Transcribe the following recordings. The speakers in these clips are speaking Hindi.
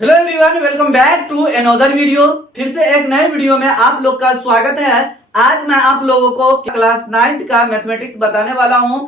Hello everyone, welcome back to another video. फिर से एक नए वीडियो में आप लोग का स्वागत है। आज मैं आप लोगों को क्लास 9th का मैथमेटिक्स बताने वाला हूं।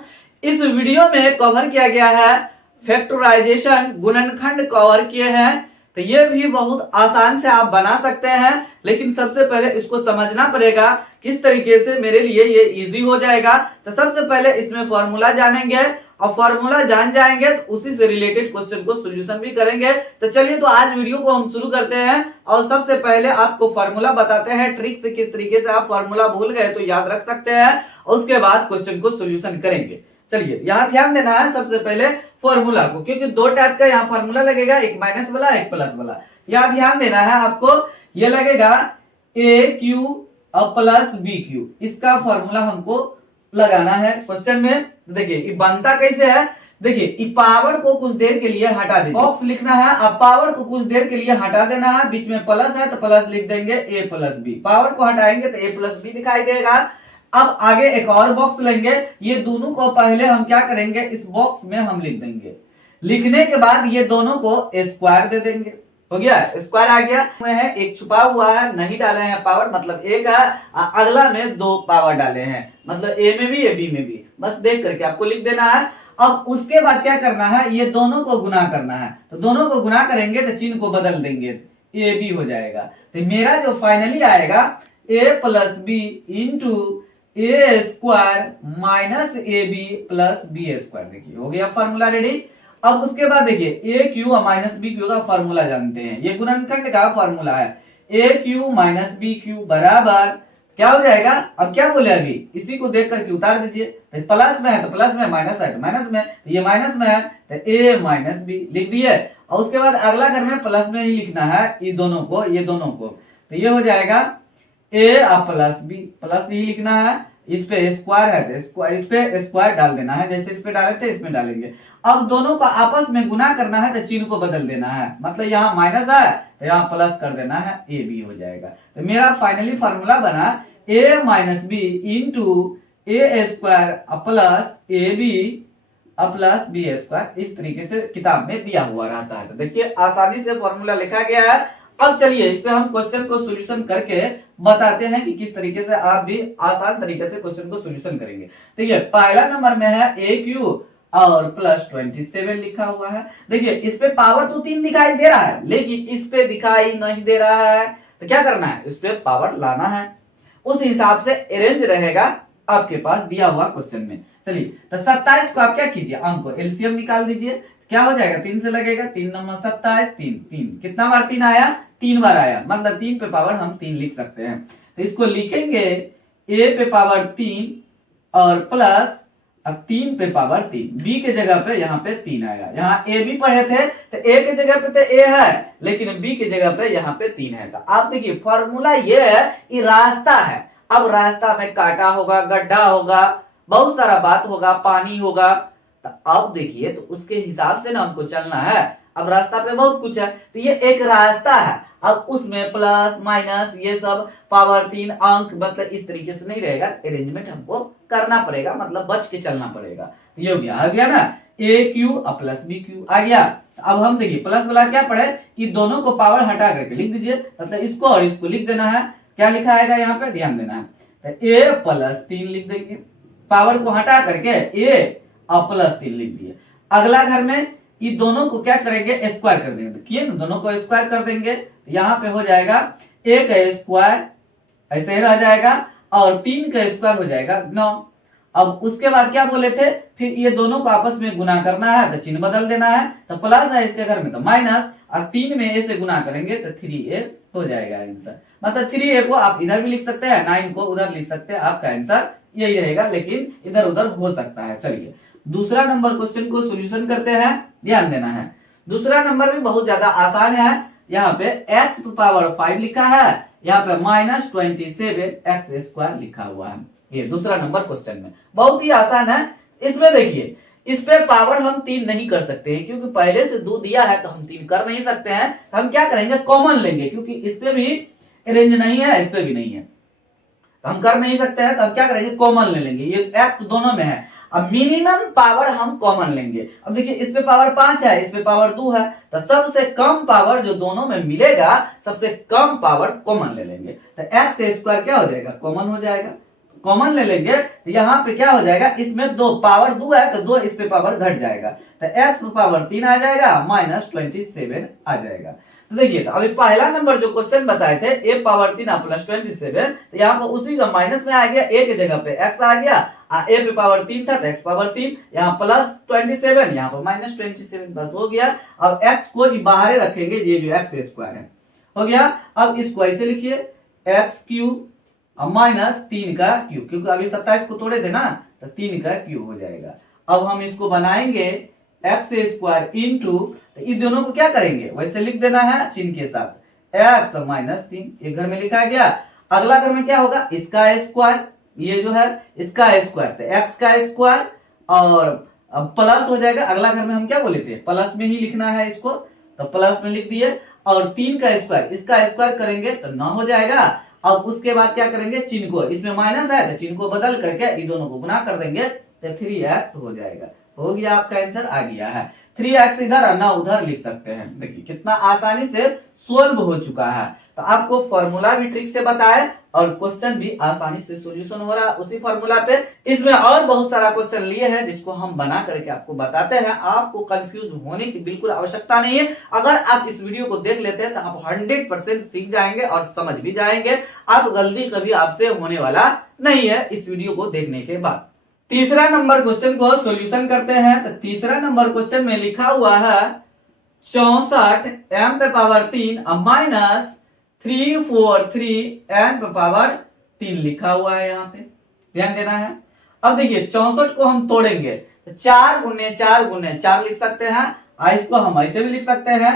इस वीडियो में कवर किया गया है फैक्टराइजेशन, गुणनखंड कवर किए हैं। तो ये भी बहुत आसान से आप बना सकते हैं, लेकिन सबसे पहले इसको समझना पड़ेगा किस तरीके से मेरे लिए ये इजी हो जाएगा। तो सबसे पहले इसमें फॉर्मूला जानेंगे और फॉर्मूला जान जाएंगे तो उसी से रिलेटेड क्वेश्चन को सॉल्यूशन भी करेंगे। तो चलिए, तो आज वीडियो को हम शुरू करते हैं और सबसे पहले आपको फॉर्मूला बताते हैं, ट्रिक से किस तरीके से आप फॉर्मूला भूल गए तो याद रख सकते हैं और उसके बाद क्वेश्चन को सॉल्यूशन करेंगे। चलिए, यहाँ ध्यान देना है सबसे पहले फॉर्मूला को, क्योंकि दो टाइप का यहाँ फॉर्मूला लगेगा, एक माइनस वाला एक प्लस वाला। यहाँ ध्यान देना है आपको, ये लगेगा ए क्यू और प्लस बी क्यू, इसका फॉर्मूला हमको लगाना है क्वेश्चन में। देखिए ये बनता कैसे है, देखिए पावर को कुछ देर के लिए हटा देंगे, बॉक्स लिखना है। अब पावर को कुछ देर के लिए हटा देना है, बीच में प्लस है तो प्लस लिख देंगे ए प्लस बी। पावर को हटाएंगे तो ए प्लस बी दिखाई देगा। अब आगे एक और बॉक्स लेंगे, ये दोनों को पहले हम क्या करेंगे, इस बॉक्स में हम लिख देंगे। लिखने के बाद ये दोनों को स्क्वायर दे देंगे। हो गया, स्क्वायर आ गया है। एक छुपा हुआ है, नहीं डाले हैं पावर, मतलब एक है, अगला में दो पावर डाले हैं, मतलब ए में भी ए बी में भी। बस देख करके आपको लिख देना है। अब उसके बाद क्या करना है, ये दोनों को गुना करना है। तो दोनों को गुना करेंगे तो चिन्ह को बदल देंगे, ए बी हो जाएगा। तो मेरा जो फाइनली आएगा A plus B into A square minus A B plus B square. देखिए हो गया फॉर्मूला रेडी। अब उसके बाद देखिए ए क्यू और माइनस बी क्यू का फॉर्मूला जानते हैं, ये गुणनखंड का फॉर्मूला है। A cube minus B cube बराबर क्या हो जाएगा, अब क्या बोले अभी, इसी को देख करके उतार दीजिए। तो प्लस में है तो प्लस में, माइनस है तो माइनस में, तो ये माइनस में है तो ए माइनस बी लिख दिए। और उसके बाद अगला घर में प्लस में ही लिखना है, ये दोनों को, ये दोनों को। तो ये हो जाएगा ए और प्लस बी, प्लस ही लिखना है। इस पे स्क्वायर है तो स्क्वायर, इस पे स्क्वायर डाल देना है, जैसे इस पे डाले थे इसमें डालेंगे। अब दोनों को आपस में गुना करना है तो चिन्ह को बदल देना है, मतलब यहाँ माइनस है तो यहाँ प्लस कर देना है, ए बी हो जाएगा। तो मेरा फाइनली फॉर्मूला बना A minus B into A square plus A B plus B square. इस तरीके से किताब में दिया हुआ रहता है। तो देखिए आसानी से फॉर्मूला लिखा गया है। अब चलिए इस पे हम क्वेश्चन को सॉल्यूशन करके बताते हैं कि किस तरीके से आप भी आसान तरीके से क्वेश्चन को सॉल्यूशन करेंगे। देखिए पहला नंबर में है ए क्यू और प्लस 27 लिखा हुआ है। देखिए इस पे पावर तो 3 दिखाई दे रहा है, लेकिन इस पे दिखाई नहीं दे रहा है। तो क्या करना है, इस पे पावर लाना है, उस हिसाब से अरेंज रहेगा आपके पास दिया हुआ क्वेश्चन में। चलिए तो 27 को आप क्या कीजिए, अंक को एलसीएम निकाल दीजिए। क्या हो जाएगा, 3 से लगेगा, 3 नंबर 27, 3 3 कितना बार 3 आया, 3 बार आया, मतलब 3 पे पावर हम 3 लिख सकते हैं। तो इसको लिखेंगे ए पे पावर 3 और प्लस अब 3 पे पावर 3, बी के जगह पे यहाँ पे 3 आएगा। यहाँ ए भी पढ़े थे तो ए के जगह पे तो ए है, लेकिन बी के जगह पे यहाँ पे 3 है। तो आप देखिए फॉर्मूला ये है, ये रास्ता है। अब रास्ता में कांटा होगा, गड्ढा होगा, बहुत सारा बात होगा, पानी होगा। तो अब देखिए तो उसके हिसाब से ना हमको चलना है। अब रास्ता पे बहुत कुछ है, तो ये एक रास्ता है। अब उसमें प्लस माइनस ये सब पावर 3 अंक, मतलब इस तरीके से नहीं रहेगा, अरेंजमेंट हमको करना पड़ेगा, मतलब बच के चलना पड़ेगा। तो ये हो गया, आ गया ना ए क्यू प्लस बी क्यू आ गया। अब हम देखिए प्लस वाला क्या पढ़े कि दोनों को पावर हटा करके लिख दीजिए, मतलब इसको और इसको लिख देना है। क्या लिखा आएगा यहाँ पे, ध्यान देना है। तो ए प्लस 3 लिख देंगे, पावर को हटा करके ए और प्लस 3 लिख दिए। अगला घर में ये दोनों को क्या करेंगे, स्क्वायर कर देंगे। किए ना, दोनों को स्क्वायर कर देंगे, यहाँ पे हो जाएगा ए का स्क्वायर ऐसे ही रह जाएगा और 3 का स्क्वायर हो जाएगा 9। अब उसके बाद क्या बोले थे, फिर ये दोनों को आपस में गुना करना है तो चिन्ह बदल देना है। तो प्लस है इसके घर में तो माइनस, और 3 में ए से गुना करेंगे तो 3a हो जाएगा आंसर। मतलब 3a को आप इधर भी लिख सकते हैं, 9 को उधर लिख सकते हैं, आपका आंसर यही रहेगा, लेकिन इधर उधर हो सकता है। चलिए दूसरा नंबर क्वेश्चन को सॉल्यूशन करते हैं, ध्यान देना है। दूसरा नंबर भी बहुत ज्यादा आसान है। यहाँ पे x पावर 5 लिखा है, यहाँ पे माइनस 27 एक्स स्क्वायर लिखा हुआ है। ये दूसरा नंबर क्वेश्चन में बहुत ही आसान है। इसमें देखिए इस पे पावर हम 3 नहीं कर सकते हैं, क्योंकि पहले से 2 दिया है तो हम 3 कर नहीं सकते हैं। तो हम क्या करेंगे, कॉमन लेंगे, क्योंकि इस पे भी अरेंज नहीं है, इस पे भी नहीं है, तो हम कर नहीं सकते हैं। तो हम क्या करेंगे, कॉमन ले लेंगे। ये x दोनों में है, अब मिनिमम पावर हम कॉमन लेंगे। अब देखिए इस पे पावर 5 है, इस पे पावर 2 है, तो सबसे कम पावर जो दोनों में मिलेगा सबसे कम पावर कॉमन ले लेंगे। तो एक्स स्क्वायर क्या हो जाएगा, कॉमन हो जाएगा। कॉमन ले लेंगे तो यहाँ पे क्या हो जाएगा, इसमें दो पावर 2 है तो 2 इस पे पावर घट जाएगा, तो एक्स पावर 3 आ जाएगा -27 आ जाएगा। तो देखिए तो अभी पहला नंबर जो क्वेश्चन बताए थे ए पावर 3 प्लस 27, तो यहाँ पर उसी का माइनस में आ गया, ए की जगह पे एक्स आ गया, ए पे पावर 3 था तो एक्स पावर 3, यहाँ प्लस 27 यहाँ पर -27, बस हो गया। अब एक्स को बाहर रखेंगे, ये जो एक्स स्क्वायर है हो गया। अब इसको ऐसे लिखिए एक्स क्यूब -3 का क्यूब, क्योंकि अभी 27 को तोड़े थे ना, तो 3 का क्यूब हो जाएगा। अब हम इसको बनाएंगे एक्स स्क्वायर इंटू, तो इन दोनों को क्या करेंगे वैसे लिख देना है चिन्ह के साथ, एक्स -3 एक घर में लिखा गया। अगला घर में क्या होगा, इसका स्क्वायर, ये जो है इसका स्क्वायर, तो एक्स का स्क्वायर और प्लस हो जाएगा। अगला घर में हम क्या बोले थे, प्लस में ही लिखना है इसको, तो प्लस में लिख दिए, और 3 का स्क्वायर, इसका स्क्वायर करेंगे तो 9 हो जाएगा। अब उसके बाद क्या करेंगे, चिन्ह को, इसमें माइनस है तो चिन्ह को बदल करके इन दोनों को गुना कर देंगे तो 3x हो जाएगा। हो गया, आपका आंसर आ गया है। 3x इधर और 9 उधर लिख सकते हैं। देखिए कितना आसानी से सोल्व हो चुका है। तो आपको फॉर्मूला भी ट्रिक से बताया और क्वेश्चन भी आसानी से सॉल्यूशन हो रहा है उसी फॉर्मूला पे। इसमें और बहुत सारा क्वेश्चन लिए हैं जिसको हम बना करके आपको बताते हैं। आपको कंफ्यूज होने की बिल्कुल आवश्यकता नहीं है। अगर आप इस वीडियो को देख लेते हैं तो आप 100% सीख जाएंगे और समझ भी जाएंगे। अब गलती कभी आपसे होने वाला नहीं है इस वीडियो को देखने के बाद। तीसरा नंबर क्वेश्चन को सॉल्यूशन करते हैं। तो तीसरा नंबर क्वेश्चन में लिखा हुआ है 64 m पे पावर 3 माइनस 343 m पे पावर 3 लिखा हुआ है, यहाँ पे ध्यान देना है। अब देखिए 64 को हम तोड़ेंगे तो 4 गुने 4 गुने 4 लिख सकते हैं, इसको हम ऐसे भी लिख सकते हैं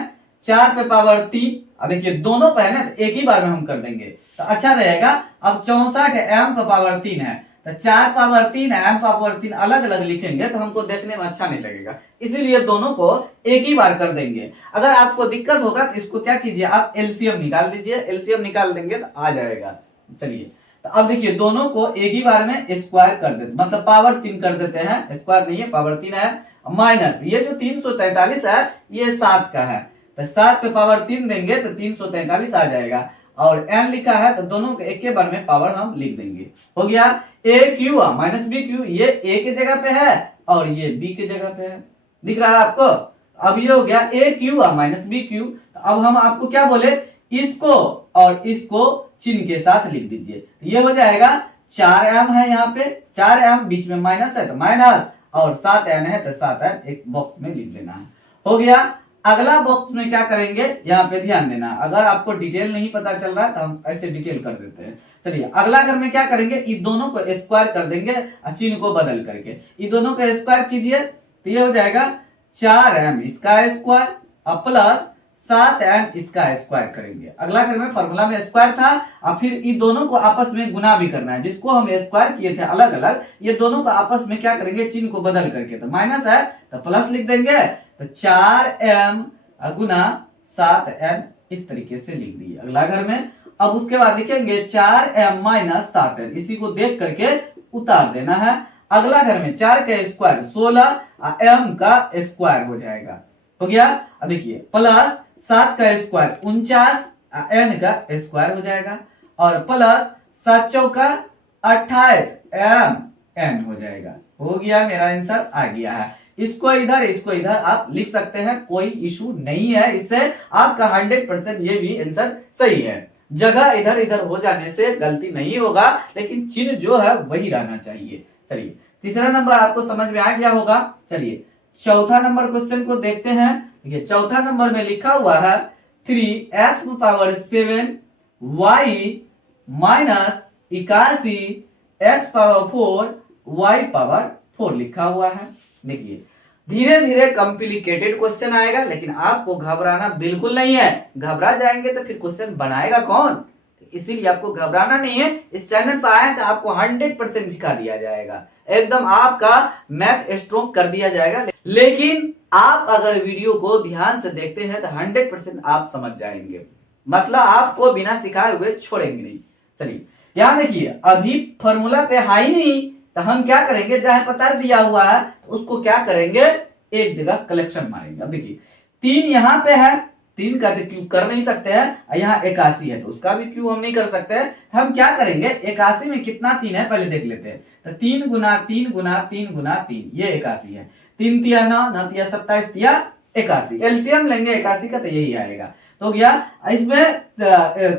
4 पे पावर 3। अब देखिए दोनों पे है ना, तो एक ही बार में हम कर देंगे तो अच्छा रहेगा। अब 64 m पे पावर 3 है तो 4 पावर 3 है, m पावर 3 अलग अलग लिखेंगे तो हमको देखने में अच्छा नहीं लगेगा, इसीलिए दोनों को एक ही बार कर देंगे। अगर आपको दिक्कत होगा तो इसको क्या कीजिए, आप एलसीएम निकाल दीजिए, एलसीएम निकाल देंगे तो आ जाएगा। चलिए तो अब देखिए दोनों को एक ही बार में स्क्वायर कर देते, मतलब पावर 3 कर देते हैं, स्क्वायर नहीं है पावर 3 है, माइनस ये जो 343 है ये 7 का है, तो 7 पे पावर 3 देंगे तो 343 आ जाएगा, और n लिखा है तो दोनों के एक के बार में पावर हम लिख देंगे। हो गया a q minus B q, ये a के जगह पे है और ये b के जगह पे है, दिख रहा है आपको। अब ये हो गया a q minus B q. अब हम आपको क्या बोले, इसको और इसको चिन्ह के साथ लिख दीजिए, ये हो जाएगा 4m है, यहाँ पे 4m बीच में माइनस है तो माइनस, और 7n है तो 7n एक बॉक्स में लिख देना है। हो गया। अगला बॉक्स में क्या करेंगे, यहाँ पे ध्यान देना, अगर आपको डिटेल नहीं पता चल रहा है तो हम ऐसे डिटेल कर देते हैं। चलिए अगला घर में क्या करेंगे, इन दोनों को स्क्वायर कर देंगे चिन्ह को बदल करके, इन दोनों को स्क्वायर कीजिए तो ये हो जाएगा 4m इसका स्क्वायर प्लस 7n इसका स्क्वायर करेंगे। अगला घर में फॉर्मूला में स्क्वायर था, अब फिर इन दोनों को आपस में गुना भी करना है, जिसको हम स्क्वायर किए थे अलग अलग, ये दोनों को आपस में क्या करेंगे, चिन्ह को बदल करके, तो माइनस है तो प्लस लिख देंगे, तो 4m गुना 7n इस तरीके से लिख दिए अगला घर में। अब उसके बाद लिखेंगे 4m माइनस 7n, इसी को देख करके उतार देना है। अगला घर में 4 का स्क्वायर 16 m का स्क्वायर हो जाएगा। हो गया। अब देखिए प्लस 7 का स्क्वायर 49 n का स्क्वायर हो जाएगा, और प्लस 7 चौका 28 m n हो जाएगा। हो गया, मेरा आंसर आ गया है। इसको इधर आप लिख सकते हैं, कोई इशू नहीं है, इससे आपका 100% ये भी आंसर सही है। जगह इधर इधर हो जाने से गलती नहीं होगा, लेकिन चिन्ह जो है वही रहना चाहिए। चलिए तीसरा नंबर आपको समझ में आ गया होगा। चलिए चौथा नंबर क्वेश्चन को देखते हैं। देखिए चौथा नंबर में लिखा हुआ है 3x power 7 y minus 81 x power 4 y power 4 लिखा हुआ है। देखिए धीरे धीरे कॉम्प्लिकेटेड क्वेश्चन आएगा, लेकिन आपको घबराना बिल्कुल नहीं है। घबरा जाएंगे तो फिर क्वेश्चन बनाएगा कौन, इसीलिए आपको घबराना नहीं है। इस चैनल पर आए तो आपको 100% सिखा दिया जाएगा, एकदम आपका मैथ स्ट्रॉन्ग कर दिया जाएगा। लेकिन आप अगर वीडियो को ध्यान से देखते हैं तो 100% आप समझ जाएंगे, मतलब आपको बिना सिखाए हुए छोड़ेंगे नहीं। चलिए यहाँ देखिए, अभी फॉर्मूला पे है ही नहीं, तो हम क्या करेंगे, जहां पता दिया हुआ है उसको क्या करेंगे, एक जगह कलेक्शन मारेंगे। अब देखिए 3 यहाँ पे है, 3 का तो क्यूब कर नहीं सकते हैं, यहाँ 81 है तो उसका भी क्यूब हम नहीं कर सकते हैं। तो हम क्या करेंगे, 81 में कितना 3 है पहले देख लेते हैं। तो 3 गुना 3 गुना 3 गुना 3, ये 81 है। 3 तिया 9, 9 तिया 27, तिया 81। एलसीएम लेंगे 81 का तो यही आएगा। तो गया इसमें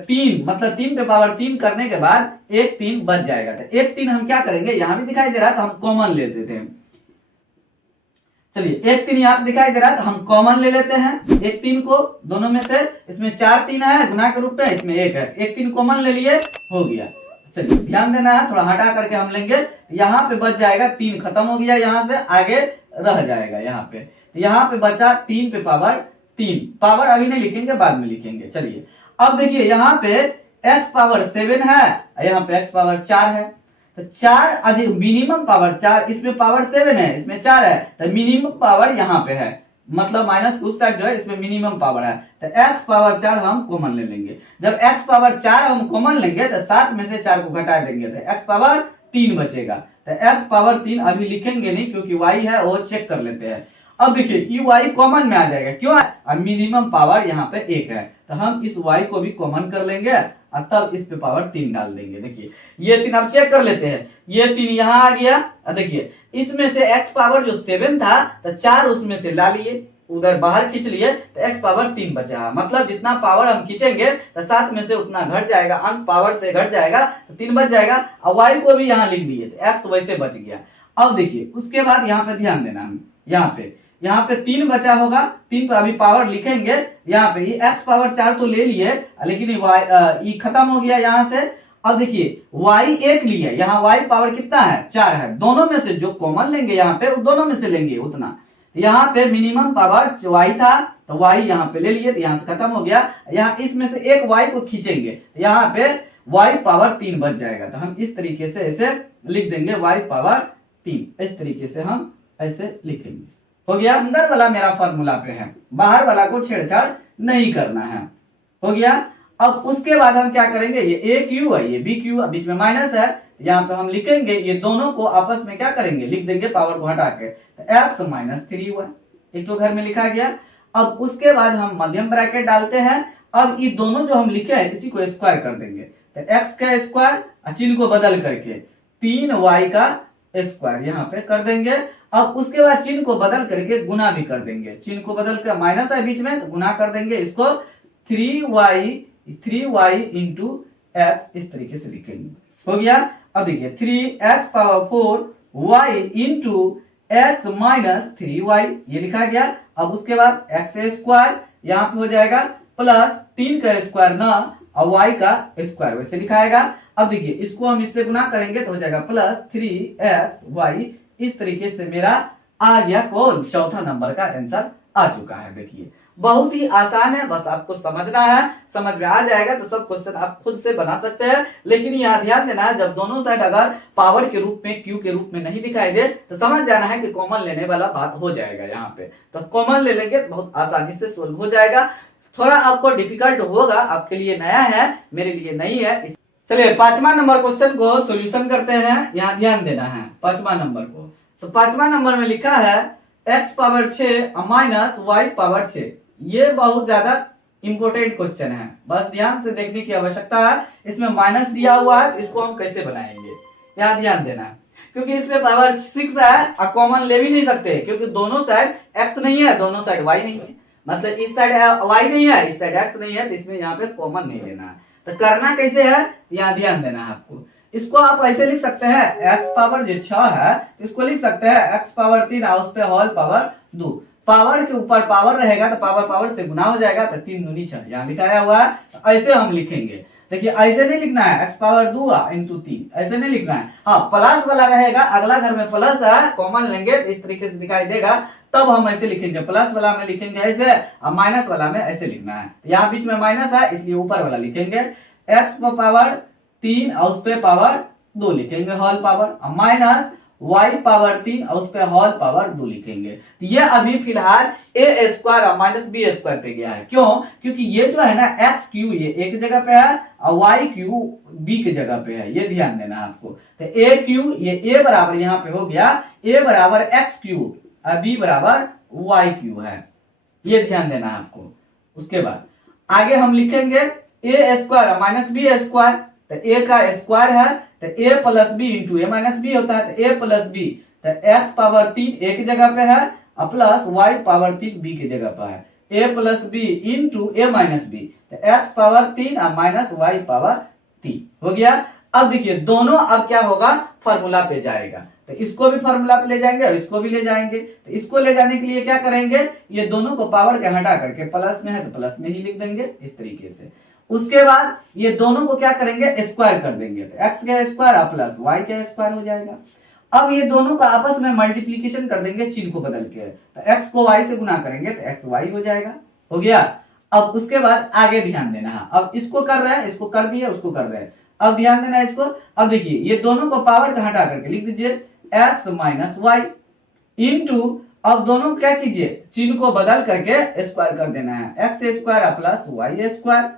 3 मतलब 3 पे पावर 3 करने के बाद एक 3 बच जाएगा। तो एक 3 हम क्या करेंगे, यहां भी दिखाई दे रहा है तो हम कॉमन ले लेते हैं। चलिए एक 3 यहाँ पे दिखाई दे रहा है तो हम कॉमन ले लेते हैं एक 3 को दोनों में से। इसमें 4 3 है गुना के रूप में, इसमें 1 है, एक 3 कॉमन ले लिए, हो गया। चलिए ध्यान देना है, थोड़ा हटा करके हम लेंगे, यहाँ पे बच जाएगा 3 खत्म हो गया, यहाँ से आगे रह जाएगा यहाँ पे। तो यहाँ पे बचा 3 पे पावर 3, पावर अभी नहीं लिखेंगे बाद में लिखेंगे। चलिए अब देखिए यहाँ पे x पावर 7 है, यहाँ पे x पावर 4 है। तो 4 अधिक मिनिमम पावर 4, इसमें पावर 7 है, इसमें 4 है, तो मिनिमम पावर यहाँ पे है, मतलब माइनस उस साइड जो है इसमें मिनिमम पावर है। तो x पावर 4 हम कॉमन ले लेंगे। जब x पावर 4 हम कॉमन लेंगे तो 7 में से 4 को घटा देंगे तो x पावर 3 बचेगा। तो x पावर 3 अभी लिखेंगे नहीं क्योंकि y है वो चेक कर लेते हैं। अब देखिए ये y कॉमन में आ जाएगा, क्यों है, और मिनिमम पावर यहाँ पे 1 है, तो हम इस y को भी कॉमन कर लेंगे और तब इस पे पावर 3 डाल देंगे। देखिए ये 3 अब चेक कर लेते हैं, ये 3 यहाँ आ गया। देखिए इसमें से x पावर जो 7 था तो 4 उसमें से ला लिए, उधर बाहर खींच लिए, तो x पावर 3 बचा। मतलब जितना पावर हम खींचेंगे तो 7 में से उतना घट जाएगा, अंक पावर से घट जाएगा तो 3 बच जाएगा। और y को भी यहाँ लिख दिए तो x वैसे बच गया। अब देखिए उसके बाद यहाँ पे ध्यान देना, हम यहाँ पे 3 बचा होगा, 3 पे अभी पावर लिखेंगे। यहाँ पे ये x पावर 4 तो ले लिए लेकिन ये खत्म हो गया यहाँ से। अब देखिए y 1 लिए, यहाँ y पावर कितना है 4 है, दोनों में से जो कॉमन लेंगे यहाँ पे दोनों में से लेंगे उतना। यहाँ पे मिनिमम पावर y था तो y यहाँ पे ले लिए, तो यहाँ से खत्म हो गया। यहाँ इसमें से एक y को खींचेंगे तो यहाँ पे y पावर 3 बच जाएगा। तो हम इस तरीके से ऐसे लिख देंगे y पावर 3, इस तरीके से हम ऐसे लिखेंगे। हो गया, अंदर वाला मेरा फॉर्मूला पे है, बाहर वाला को छेड़छाड़ नहीं करना है। हो गया। अब उसके बाद हम क्या करेंगे, ये a क्यू है, ये b क्यू, बीच में माइनस है, यहाँ पे हम लिखेंगे ये दोनों को आपस में क्या करेंगे, लिख देंगे पावर को हटा के, तो x माइनस 3 हुआ, एक तो घर में लिखा गया। अब उसके बाद हम मध्यम ब्रैकेट डालते हैं। अब ये दोनों जो हम लिखे हैं इसी को स्क्वायर कर देंगे, तो x का स्क्वायर चिन्ह को बदल करके 3y का स्क्वायर यहाँ पे कर देंगे। अब उसके बाद चिन्ह को बदल करके गुना भी कर देंगे, चिन्ह को बदल कर माइनस है बीच में तो गुना कर देंगे इसको, 3y इंटू x इस तरीके से लिखेंगे। हो गया। अब देखिए 3x power 4 y into x minus 3y ये लिखा गया। अब उसके बाद x स्क्वायर यहाँ पे हो जाएगा प्लस 3 का स्क्वायर ना और y का स्क्वायर वैसे लिखाएगा। अब देखिए इसको हम इससे गुना करेंगे तो हो जाएगा प्लस 3xy। इस तरीके से मेरा आ गया कौन, चौथा नंबर का आंसर आ चुका है। देखिए बहुत ही आसान है, बस आपको समझना है, समझ में आ जाएगा तो सब क्वेश्चन आप खुद से बना सकते हैं। लेकिन यहाँ ध्यान देना है, जब दोनों साइड अगर पावर के रूप में क्यू के रूप में नहीं दिखाई दे तो समझ जाना है कि कॉमन लेने वाला बात हो जाएगा। यहाँ पे तो कॉमन ले लेंगे तो बहुत आसानी से सोल्व हो जाएगा। थोड़ा आपको डिफिकल्ट होगा, आपके लिए नया है, मेरे लिए नहीं है। चलिए 5वां नंबर क्वेश्चन को सोल्यूशन करते हैं। यहाँ ध्यान देना है 5वां नंबर को। तो 5वां नंबर में लिखा है x power 6 minus y power 6। ये बहुत ज्यादा इंपोर्टेंट क्वेश्चन है, बस ध्यान से देखने की आवश्यकता है। इसमें माइनस दिया हुआ है तो इसको हम कैसे बनाएंगे, यहाँ ध्यान देना है। क्योंकि इसमें पावर 6 है और कॉमन ले भी नहीं सकते, क्योंकि दोनों साइड x नहीं है, दोनों साइड y नहीं है, मतलब इस साइड y नहीं है, इस साइड x नहीं है, तो इसमें यहाँ पे कॉमन नहीं लेना है। तो करना कैसे है, यहाँ ध्यान देना है आपको। इसको आप ऐसे लिख सकते हैं, x पावर जो 6 है इसको लिख सकते हैं x पावर 3 और उस पे होल पावर 2। पावर के ऊपर पावर रहेगा तो पावर पावर से गुना हो जाएगा, तो 3 दूनी 6 यहाँ लिखाया हुआ है। तो ऐसे हम लिखेंगे। देखिए ऐसे नहीं लिखना है x पावर 2 इंटू 3, ऐसे नहीं लिखना है। हाँ प्लस वाला रहेगा, अगला घर में प्लस है, कॉमन लेंगे तो इस तरीके से दिखाई देगा, तब हम ऐसे लिखेंगे। प्लस वाला में लिखेंगे ऐसे और माइनस वाला में ऐसे लिखना है। यहाँ बीच में माइनस है इसलिए ऊपर वाला लिखेंगे, x पावर 3 और उस पे पावर 2 लिखेंगे whole power, minus y power 3 और उस पे होल पावर 2 लिखेंगे। तो ये अभी फिलहाल a square minus b square पे गया है। क्यों? क्योंकि ये जो है ना एक्स क्यू ये एक जगह पे है और वाई क्यू बी की जगह पे है, ये ध्यान देना आपको। तो ए क्यू ये ए बराबर यहाँ पे हो गया ए बराबर एक्स क्यू और बी बराबर वाई क्यू है, ये ध्यान देना आपको। उसके बाद आगे हम लिखेंगे ए स्क्वायर माइनस बी स्क्वायर, तो ए का स्क्वायर है तो ए प्लस बी इंटू ए माइनस बी होता है, तो ए प्लस बी तो एक्स पावर 3 एक जगह पे है और प्लस वाई पावर 3 बी की जगह पर है, ए प्लस बी इंटू ए माइनस बी तो एक्स पावर 3 और माइनस वाई पावर 3 हो गया। अब देखिए दोनों अब क्या होगा फॉर्मूला पे जाएगा, तो इसको भी फॉर्मूला पे ले जाएंगे और इसको भी ले जाएंगे। तो इसको ले जाने के लिए क्या करेंगे, ये दोनों को पावर के हटा करके प्लस में है तो प्लस में ही लिख देंगे इस तरीके से। उसके बाद ये दोनों को क्या करेंगे स्क्वायर कर देंगे, तो एक्स का स्क्वायर प्लस वाई का स्क्वायर हो जाएगा। अब ये दोनों का आपस में मल्टीप्लीकेशन कर देंगे चिन्ह को बदल के, तो एक्स को वाई से गुना करेंगे तो एक्स वाई हो जाएगा, हो गया। अब उसके बाद आगे ध्यान देना है, अब इसको कर रहे हैं, इसको कर दिए, उसको कर रहे हैं, अब ध्यान देना है इसको। अब देखिए ये दोनों को पावर का हटा करके लिख दीजिए एक्स माइनस वाई इंटू, अब दोनों क्या कीजिए चिन्ह को बदल करके स्क्वायर कर देना है, x square plus y square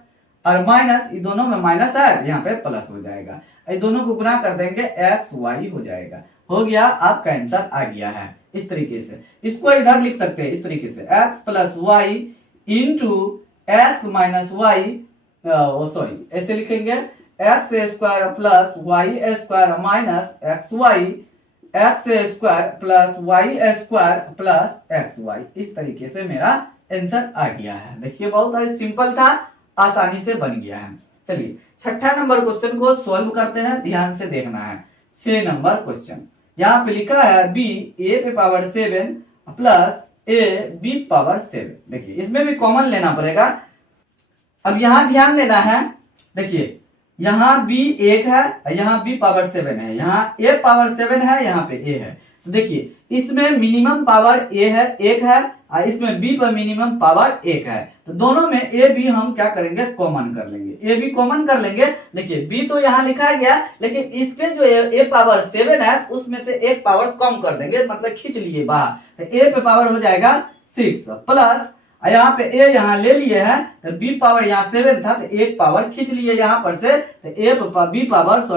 और माइनस, ये दोनों में माइनस है यहाँ पे प्लस हो जाएगा, ये दोनों को गुना कर देंगे एक्स वाई हो जाएगा, हो गया। आपका आंसर आ गया है इस तरीके से। इसको इधर लिख सकते हैं इस तरीके से x plus y into x minus y, sorry ऐसे लिखेंगे x square plus y square minus x y, x square plus y square plus x y, इस तरीके से मेरा आंसर आ गया है। देखिए बहुत सिंपल था, आसानी से बन गया है। चलिए छठा नंबर क्वेश्चन को सॉल्व करते हैं, ध्यान से देखना है। 6 नंबर क्वेश्चन यहाँ पे लिखा है बी ए पे पावर 7 प्लस ए बी पावर 7। देखिए इसमें भी कॉमन लेना पड़ेगा। अब यहाँ ध्यान देना है, देखिए यहाँ b 1 है, यहाँ b पावर 7 है, यहाँ a पावर 7 है, यहाँ पे a है। तो देखिए इसमें मिनिमम पावर a है 1 है और इसमें b पर मिनिमम पावर 1 है, तो दोनों में a b हम क्या करेंगे कॉमन कर लेंगे, a b कॉमन कर लेंगे। देखिए b तो यहाँ लिखा गया, लेकिन इस पे जो a पावर 7 है उसमें से एक पावर कम कर देंगे, मतलब खींच लिए बाहर, तो a पे पावर हो जाएगा 6 प्लस यहाँ पे a यहाँ ले लिए हैं तो b पावर यहाँ 7 था तो एक पावर खींच लिए यहाँ पर से, तो b पावर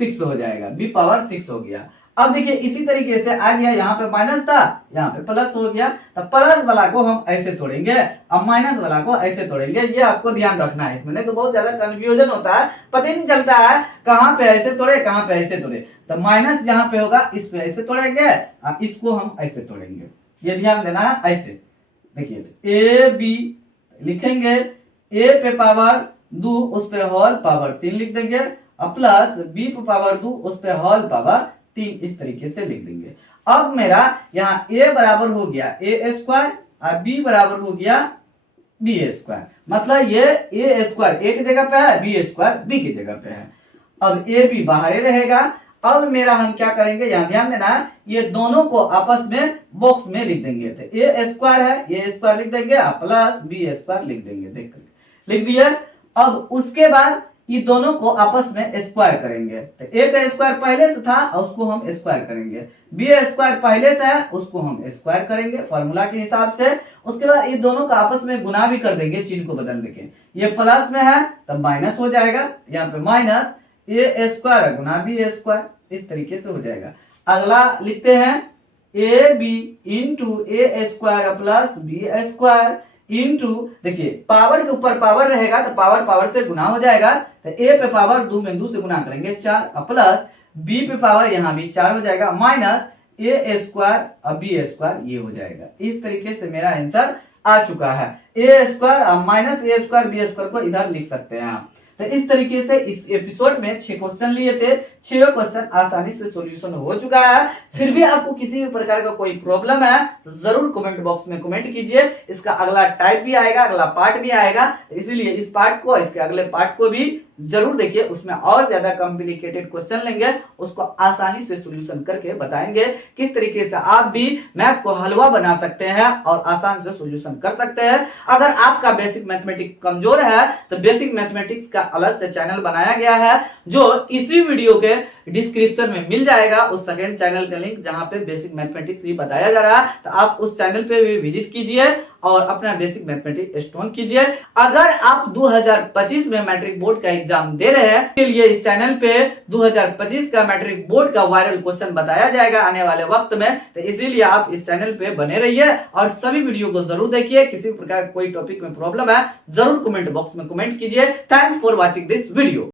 6 हो जाएगा, b पावर 6 हो गया। अब देखिए इसी तरीके से आ गया, यहाँ पे माइनस था यहाँ पे प्लस हो गया, तो प्लस वाला को हम ऐसे तोड़ेंगे अब माइनस वाला को ऐसे तोड़ेंगे, ये आपको ध्यान रखना है। इसमें नहीं तो बहुत ज्यादा कंफ्यूजन होता है, पता ही नहीं चलता है कहाँ पे ऐसे तोड़े कहाँ पे ऐसे तोड़े। तो माइनस जहाँ पे होगा इस पे ऐसे तोड़ेंगे और इसको हम ऐसे तोड़ेंगे, ये ध्यान देना है। ऐसे देखिए ए बी लिखेंगे, ए पे पावर 2 उस पे होल पावर 3 लिख देंगे और प्लस बी पे पावर 2 उस पे होल पावर 3, इस तरीके से लिख देंगे। अब मेरा यहाँ a बराबर हो गया ए स्क्वायर और b बराबर हो गया बी स्क्वायर, मतलब ये ए स्क्वायर एक जगह पे है, बी स्क्वायर बी की जगह पे है। अब ए बी बाहर रहेगा। अब मेरा हम क्या करेंगे, यहाँ ध्यान देना है, ये दोनों को आपस में बॉक्स में लिख देंगे, तो ए स्क्वायर है ए स्क्वायर लिख देंगे प्लस बी स्क्वायर लिख देंगे, देख लिख दिया। अब उसके बाद ये दोनों को आपस में स्क्वायर करेंगे, तो ए का स्क्वायर पहले से था और उसको हम स्क्वायर करेंगे, बी स्क्वायर पहले से है उसको हम स्क्वायर करेंगे फॉर्मूला के हिसाब से। उसके बाद ये दोनों का आपस में गुना भी कर देंगे, चिन्ह को बदल देंगे, ये प्लस में है तब माइनस हो जाएगा, यहाँ पे माइनस ए स्क्वायर गुना बी स्क्वायर, इस तरीके से हो जाएगा। अगला लिखते हैं a b into A square plus B square into, देखिए पावर के ऊपर पावर रहेगा तो पावर पावर से गुना हो जाएगा, तो ए पे पावर 2 में 2 से गुना करेंगे 4 प्लस बी पे पावर यहाँ भी 4 हो जाएगा माइनस ए स्क्वायर और बी स्क्वायर, ये हो जाएगा। इस तरीके से मेरा आंसर आ चुका है। ए square minus a square B square को इधर लिख सकते हैं आप। तो इस तरीके से इस एपिसोड में 6 क्वेश्चन लिए थे, 6 क्वेश्चन आसानी से सॉल्यूशन हो चुका है। फिर भी आपको किसी भी प्रकार का कोई प्रॉब्लम है तो जरूर कमेंट बॉक्स में कमेंट कीजिए। इसका अगला टाइप भी आएगा, अगला पार्ट भी आएगा, इसीलिए इस पार्ट को इसके अगले पार्ट को भी जरूर देखिए। उसमें और ज्यादा कॉम्प्लिकेटेड क्वेश्चन लेंगे, उसको आसानी से सॉल्यूशन करके बताएंगे किस तरीके से आप भी मैथ को हलवा बना सकते हैं और आसान से सॉल्यूशन कर सकते हैं। अगर आपका बेसिक मैथमेटिक्स कमजोर है तो बेसिक मैथमेटिक्स का अलग से चैनल बनाया गया है जो इसी वीडियो के डिस्क्रिप्शन में मिल जाएगा। उस सेकंड चैनल का लिंक जहां पे बेसिक मैथमेटिक्स भी बताया जा रहा है, तो आप उस चैनल पे भी विजिट कीजिए और अपना बेसिक मैथमेटिक्स स्ट्रॉन्ग कीजिए। अगर आप 2025 में मैट्रिक बोर्ड का एग्जाम दे रहे हैं, के लिए इस चैनल पे 2025 का मैट्रिक बोर्ड का वायरल क्वेश्चन बताया जाएगा आने वाले वक्त में, तो इसीलिए आप इस चैनल पे बने रहिए और सभी वीडियो को जरूर देखिए। किसी प्रकार कोई टॉपिक में प्रॉब्लम है जरूर कमेंट बॉक्स में कमेंट कीजिए। Thanks for watching this video.